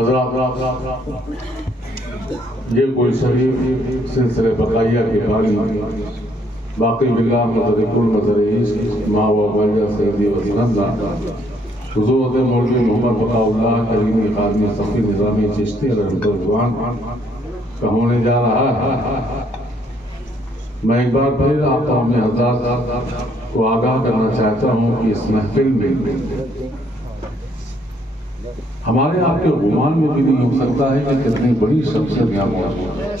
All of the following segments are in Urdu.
حضرات یہ کوئی شریف سلسلے بقایہ کے بانی باقی باللہ مدرک المدریس ماں و بھائی سیدی وسلندہ حضورت مولوی محمد بقاء اللہ کریمی خادمی صفی نظامی چشتی رحمت الجوان کا ہونے جا رہا ہے۔ میں ایک بار پھر آپ تمام حضرات کو آگاہ کرنا چاہتا ہوں کہ اس محفل میں ہمارے آپ کے گمان میں بھی نہیں ہو سکتا ہے کہ کتنی بڑی شخصیت یہاں موجود ہے۔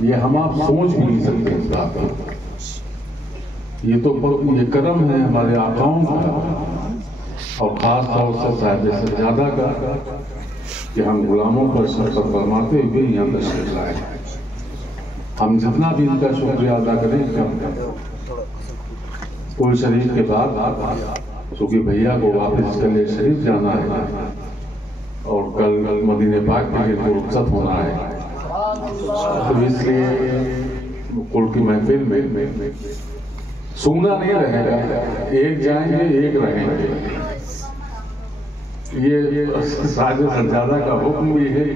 یہ ہم آپ سوچ بھی نہیں سکتے اس بات کا۔ یہ کرم ہے ہمارے آقاؤں کا اور خاص طور سے صاحب سجادہ کا کہ ہم غلاموں پر شفقت فرماتے ہوئے یہاں تشریف لائے۔ ہم جتنا بھی ان کا شکریہ ادا کریں کم ہے۔ کوئی شریف کے بعد چونکہ بھیا کو واپس کل شریف جانا ہے اور کل مدینہ پاک کے لیے رخصت ہونا ہے، تو اس لیے کل کی محفل میں سونا نہیں رہے گا، ایک جائیں گے ایک رہیں گے۔ یہ ساجد سجادہ کا حکم بھی ہے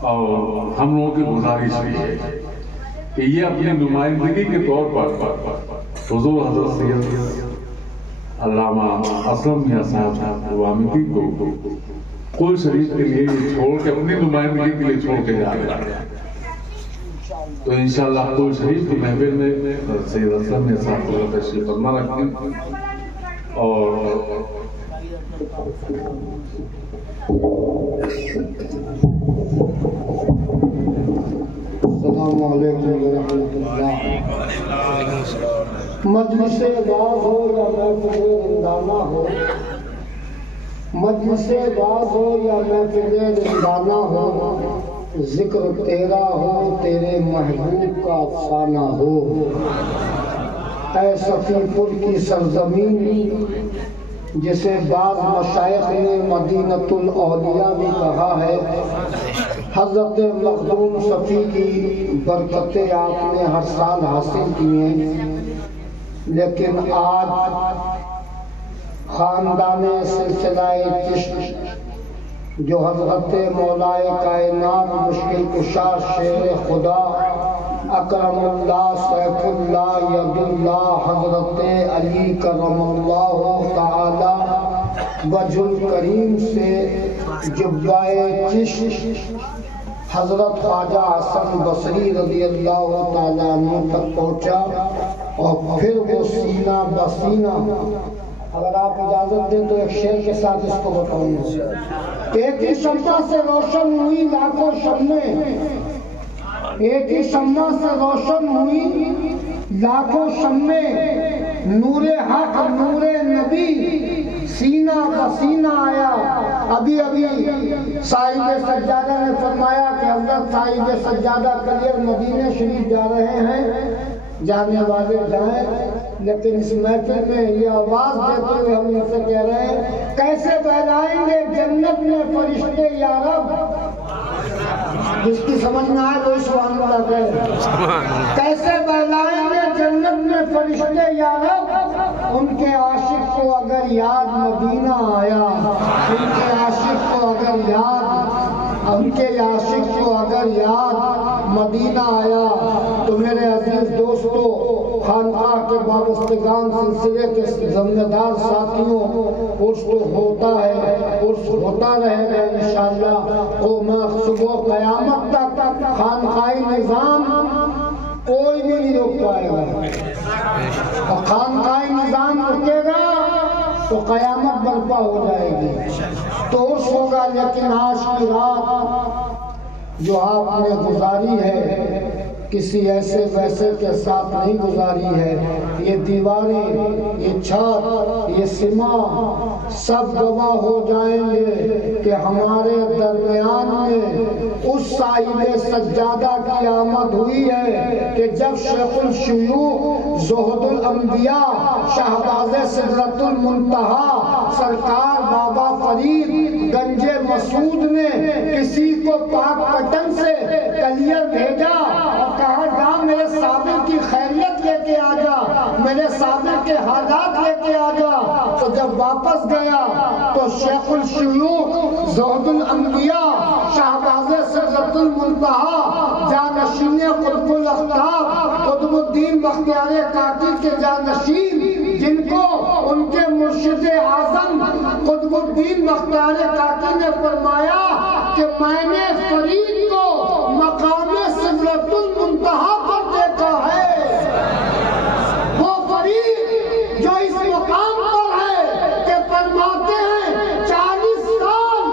اور ہم لوگوں کی گزارش بھی ہے کہ یہ اپنی نمائندگی کے طور پر حضور حضرت سید علامہ اسلم میاں صاحب وامتی کو کل شریف کے لیے چھوڑ کے اپنی نمائندگی کے لیے چھوڑ کے جا رہے ہیں۔ تو انشاءاللہ کل شریف کی محفل میں سید اسلم میاں صاحب کو تشریف فرما رکھیں اور السلام علیکم ورحمۃ اللہ۔ مجلس باز ہو یا محفل رندانہ ہو، مجلس باز ہو یا محفل رندانہ ہو، ذکر تیرا ہو تیرے محبوب کا افسانہ ہو۔ اے صفی پور کی سرزمین جسے بعض مشائخ نے مدینۃ الاولیاء بھی کہا ہے، حضرت مخدوم صفی کی برکتیں آپ نے ہر سال حاصل کی ہیں، لیکن آج خاندان سلسلہ چشت جو حضرت مولائے کائنات مشکل کشا شیر خدا اکرم اللہ سیف اللہ ید اللہ حضرت علی کرم اللہ تعالی وجہ الکریم سے جبائے چشت حضرت خواجہ حسن بصری رضی اللہ تعالیٰ عنہ تک پہنچا اور پھر وہ سینہ بسینہ، اگر آپ اجازت دیں تو ایک شعر کے ساتھ اس کو بتاؤں گا۔ ایک ہی شمع سے روشن ہوئی لاکھوں شمعیں، ایک ہی شمع سے روشن ہوئی لاکھوں شمعیں، نور حق نور نبی سینہ بسینہ آیا۔ ابھی صاحب سجادہ نے فرمایا کہ حضرت صاحب سجادہ کلیر مدینہ شریف جا رہے ہیں، جانے والے جائیں، لیکن اس محفل میں یہ آواز دیتے ہوئے ہم ان سے کہہ رہے ہیں کیسے بہلائیں گے جنت میں فرشتے یا رب، جس کی سمجھ میں آئے وہ سبحان اللہ کہے، کیسے بہلائیں گے جنت میں فرشتے یا رب، ان کے عاشق کو اگر یاد مدینہ آیا، ان کے عاشق کو اگر یاد، ان کے عاشق کو اگر یاد مدینہ آیا، تو میرے عزیز دوستو، خانقاہ کے وابستگان سلسلے کے ذمہ دار ساتھیوں، عرس تو ہوتا ہے، عرس ہوتا رہے گا انشاءاللہ، میں صبح قیامت تک خانقاہی نظام کوئی بھی نہیں روک پائے گا، اور خانقاہی نظام رکے گا تو قیامت برپا ہو جائے گی، تو عرس ہوگا۔ لیکن آج کی رات جو آپ نے گزاری ہے کسی ایسے ویسے کے ساتھ نہیں گزاری ہے، یہ دیواریں، یہ چھت، یہ سما سب گواہ ہو جائیں گے کہ ہمارے درمیان میں اس صاحب سجادہ کی آمد ہوئی ہے کہ جب شیخ الشیوخ زہد الانبیاء شہباز سدرۃ المنتہا سرکار بابا فرید گنج مسعود نے کسی کو پاک پٹن سے کلیر بھیجا اور کہا جا میرے صابر کی خیریت لے کے آ جا، میں میرے صابر کے حالات لے کے آ جا. تو جب واپس گیا تو شیخ الشیوخ زہد الانبیاء شہباز سدرۃ المنتہا جانشین قطب الاقطاب قطب الدین بختیار کاکی کے جانشین، جن کو ان کے مرشد اعظم قطب الدین بختیار کاکی نے فرمایا کہ میں نے فرید کو مقام سدرۃ المنتہا پر دیکھا ہے. وہ فرید جو اس مقام پر ہے کہ فرماتے ہیں 40 سال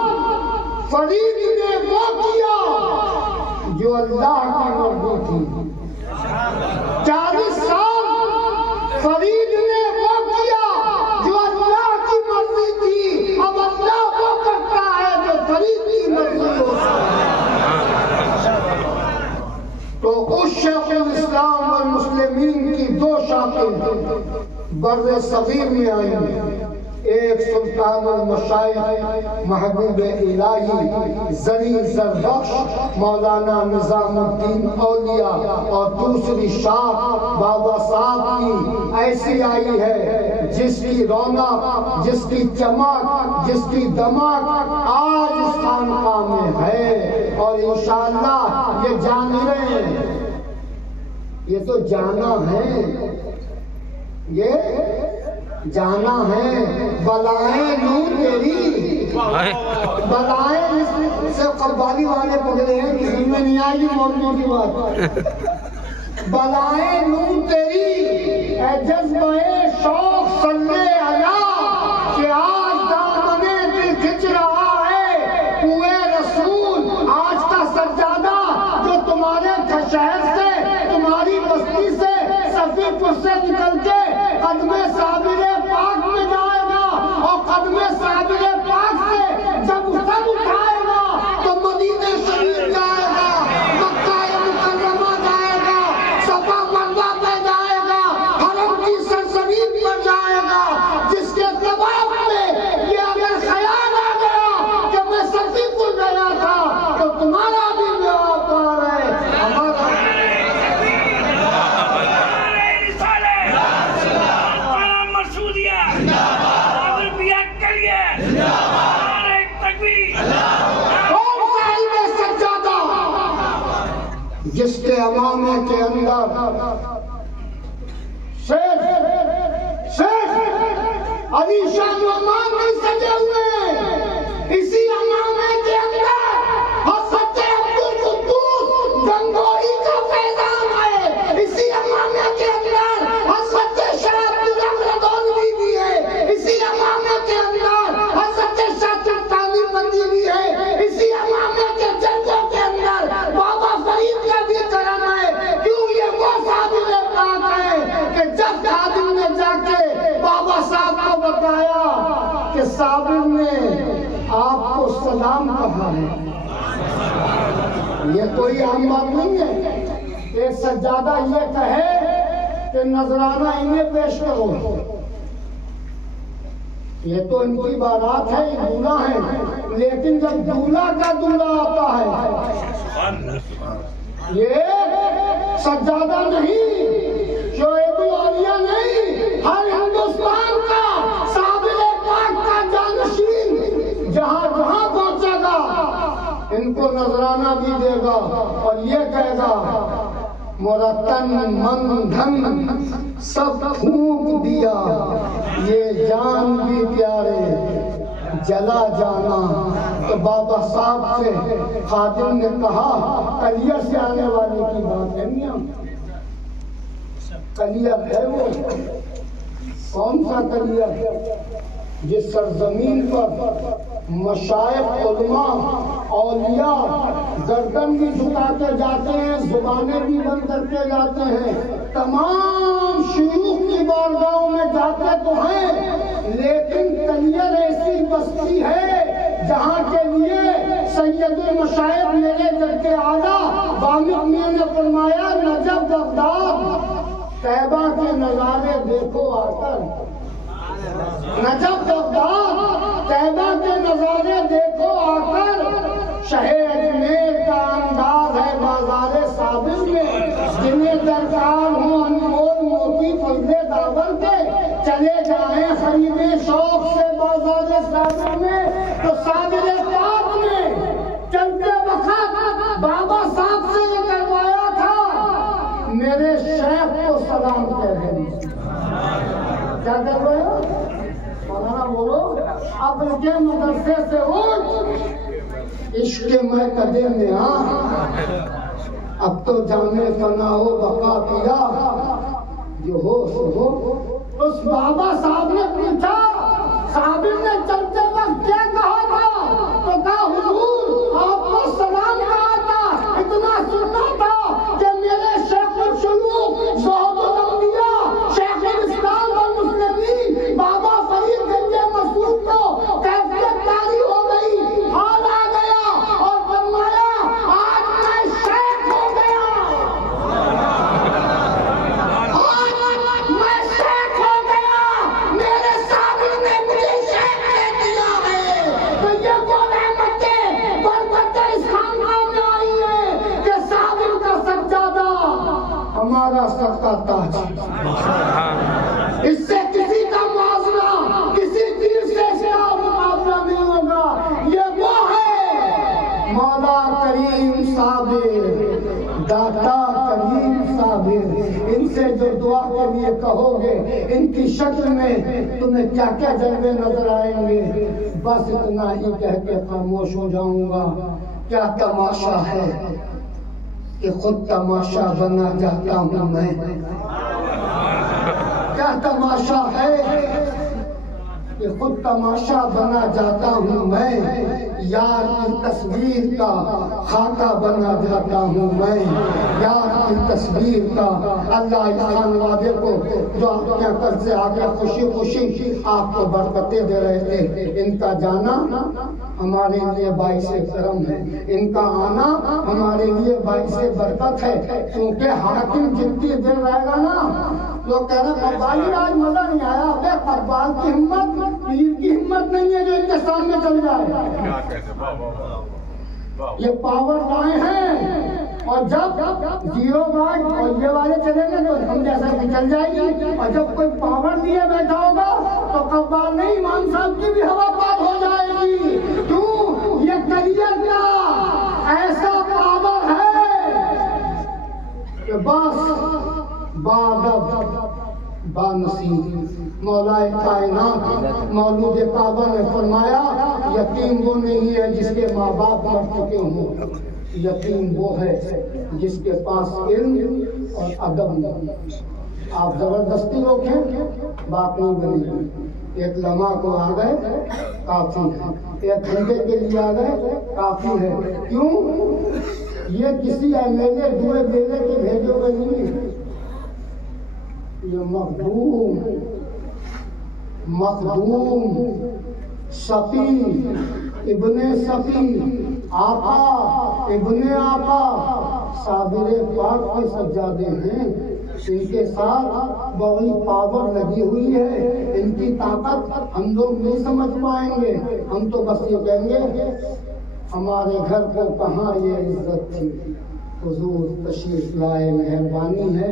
فرید نے وہ کیا جو اللہ کی مرضی تھی. 40 سال فرید نے وہ کیا جو اللہ کی مرضی تھی. اب اللہ وہ کرتا ہے جو فرید کی مرضی ہوتی ہے. تو اس شیخ الاسلام والمسلمین کی 2 شاخیں بر صغیر میں آئیں. ایک سلطان المشائخ محبوب الہی زری زربخش مولانا نظام الدین اولیاء، اور دوسری شاخ بابا صاحب کی ایسی آئی ہے جس کی رونق، جس کی چمک، جس کی دمک آج اس خانقاہ میں ہے. اور انشاءاللہ یہ جان رہے ہیں، یہ تو جانا ہے، یہ جانا ہے. بلائیں نور تیری، بلائیں سے قبالی والے پکڑے ہیں، کسی میں نہیں آئی مولوی کی بات. بلائیں نور تیری اے جذبہ شوق صلی علیہ کہ آج دامنے دل کھچ رہا ہے کوئے رسول. آج کا سجادہ جو تمہارے شہر سے، تمہاری بستی سے، صفی پور سے نکل کے قدم صابر پاک میں جائے گا، اور قدم صابر پاک سے جب سب اٹھائے گا تو مدینہ شریف جائے گا، مکہ مکرمہ جائے گا، صفا مروا پہ جائے گا، حرم کی سرزمین پر جائے گا. جس کے جواب میں یہ اگر خیال آ گیا کہ میں صفی پور گیا تھا تو تمہارا بھی ویاپار ہے، ہمارا جس کے امامے کے اندر شیخ علی شاہ امام نہیں سجے ہوئے، اسی امامے کے اندر حضرت عبدالقدوس گنگوئی کا فیضان ہے، اسی امامے کے اندر حضرت شاہ عبدالحق رضوی بھی ہے، اسی امامے کے اندر حضرت شاہ چٹانی بندی بھی ہے، اسی امامے کے جنگوں کے اندر بابا فرید کا بھی کرم ہے. کیوں یہ وہ صابر پاک ہے کہ جب خادم نے جا کے بابا صاحب کو بتایا کہ صابر نے آپ کو سلام کہا ہے. یہ کوئی عام بات نہیں ہے کہ سجادہ یہ کہے کہ نذرانہ انہیں پیش کرو. یہ تو ان کی بارات ہے، یہ دولہا ہے. لیکن جب دولہا کا دولہا آتا ہے، یہ سجادہ نہیں، شعیب الاولیاء نہیں، ہر ہندوستان کا صابر پاک کا جانشین جہاں جہاں پہنچے گا ان کو نذرانہ بھی دے گا اور یہ کہے گا مرتن من دھن سب پھونک دیا، یہ جان بھی پیارے جلا جانا. تو بابا صاحب سے خادم نے کہا کلیہ سے آنے والے کی بات ہے میاں، کلیہ ہے وہ کون سا کلیہ جس سرزمین پر مشائخ علماء اولیاء گردن بھی جھکاتے جاتے ہیں، زبانیں بھی بند کرتے جاتے ہیں، تمام شیوخ کی بارگاہوں میں جاتے تو ہیں، لیکن کلیہ ایسی بستی ہے جہاں کے لیے سید المشائخ میرے جد اعلیٰ وامق میاں نے فرمایا نجف بغداد طیبہ کے نظارے دیکھو آ کر. نجف بغداد طیبہ کے نظارے دیکھو آ کر. شہر اجمیر کا انداز ہے بازار صابر میں، جنہیں درکار ہوں انمول موتی فضل دعوت صابر نے تو صابر پاک نے چلتے وقت بابا صاحب سے یہ کروایا تھا میرے شیخ کو سلام کہہ دیں. کیا کروایا؟ مولانا بولو اب ان کے مدرسے سے اٹھ عشق میں کدے میں اب تو جانے فنا ہو بقا پیا جو ہو سو ہو. اس بابا صاحب نے پوچھا صابر نے چلتے وقت کیا کہا تھا تو کہا حضور آپ کو سلام کہا تھا. اتنا سننا تھا کہ میرے شیخ الشیوخ زہد الانبیاء شیخ الاسلام والمسلمین بابا فرید گنج مسعود کو کیفیت طاری ہو گئی حال آ گیا اور فرمایا آج میں شیخ ہو گیا. آج میں شیخ ہو گیا. میرے صابر نے مجھے شیخ کہہ دیا ہے. تو یہ وہ رحمتیں برکتیں اس خاندان میں آئی ہیں کہ صابر کا سجادہ ہمارا سر کا تاج. اس سے کسی کا موازنہ کسی پیر سے اس کا مقابلہ نہیں ہوگا. یہ وہ ہے مولا کریم صابر داتا کریم صابر. ان سے جو دعا کے لیے کہو گے ان کی شکل میں تمہیں کیا کیا جلوے نظر آئیں گے. بس اتنا ہی کہہ کے خاموش ہو جاؤں گا. کیا تماشا ہے کہ خود تماشا بنا جاتا ہوں میں. کیا تماشا ہے کہ خود تماشا بنا جاتا ہوں میں. یار کی تصویر کا خاکہ بنا جاتا ہوں میں. یار کی تصویر کا اللہ انسان وعدے کو جو آپ کے عقل سے آگے خوشی خوشی آپ کو برکتیں دے رہے تھے. ان کا جانا ہمارے لیے باعث کرم ہے. ان کا آنا ہمارے لیے باعث برکت ہے. کیونکہ حاکم جتنی دیر رہے گا نا لوگ کہہ رہے ہیں قبالی آج مزہ نہیں آیا. ابے قبال کی ہمت پیر کی ہمت نہیں ہے جو ان کے سامنے چل جائے. یہ پاور لائے ہیں اور جب 0 واٹ اور یہ والے چلیں گے تو ہم جیسا کہ چل جائے گی. اور جب کوئی پاور لیے بیٹھا ہوگا تو قبال نہیں امام صاحب کی بھی ہوا پار ہو جائے گی. کیوں؟ یہ کلیت کا ایسا پاور ہے کہ بس بادب بانصیب. مولا کائنات مولود کعبہ نے فرمایا یتیم وہ نہیں ہے جس کے ماں باپ مر چکے ہوں. یتیم وہ ہے جس کے پاس علم اور ادب نہیں. آپ زبردستی روکیں بات نہیں بنی. ایک لمحہ کو آ گئے کافی ہے. 1 گھنٹے کے لیے آ گئے کافی ہے. کیوں؟ یہ کسی MLA دوئے بیلے کے بھیجے ہوئے نہیں. یہ مخدوم صفی ابن صفی آقا ابن آقا صابر پاک کے سجادے ہیں. ان کے ساتھ بڑی پاور لگی ہوئی ہے. ان کی طاقت ہم لوگ نہیں سمجھ پائیں گے. ہم تو بس یہ کہیں گے ہمارے گھر کو کہاں یہ عزت تھی. حضور تشریف لائے مہربانی ہے.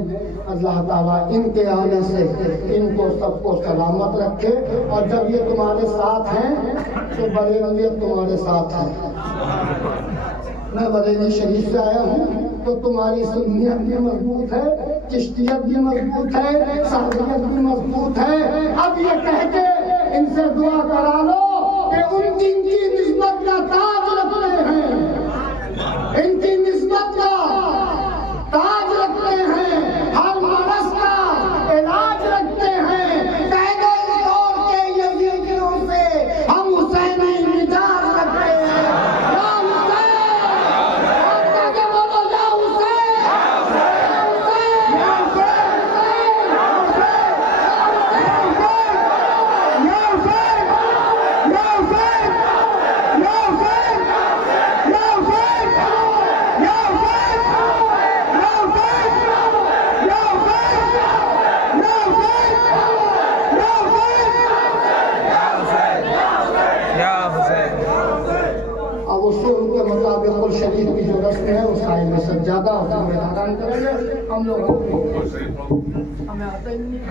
اللہ تعالیٰ ان کے آنے سے ان کو سب کو سلامت رکھے. اور جب یہ تمہارے ساتھ ہیں تو بریلیت تمہارے ساتھ ہے. میں بریلی شریف سے آیا ہوں تو تمہاری سنیت بھی مضبوط ہے, چشتیت بھی مضبوط ہے, صادقیت بھی مضبوط ہے. اب یہ کہہ کے ان سے دعا کرا لو کہ ان دن کی نسبت کا تاج رکھتے ہیں, ان کی نسبت کا تاج رکھتے ہیں, ہر مرض کا علاج رکھتے ہیں. قید اس دور کے یزیدیوں سے ہم حسینی مزاج رکھتے ہیں. یا حسین اور کہہ کے بولو یا حسین, یا حسین, یا حسین, یا حسین, یا حسین, یا حسین, یا حسین, یا حسین, یا اب اس سے ان کے مطابق الشریف کی جو رسم ہے اس سائے میں سجادہ اور ہم اعلان کریں گے. ہم لوگ ہمیں آتا ہی نہیں.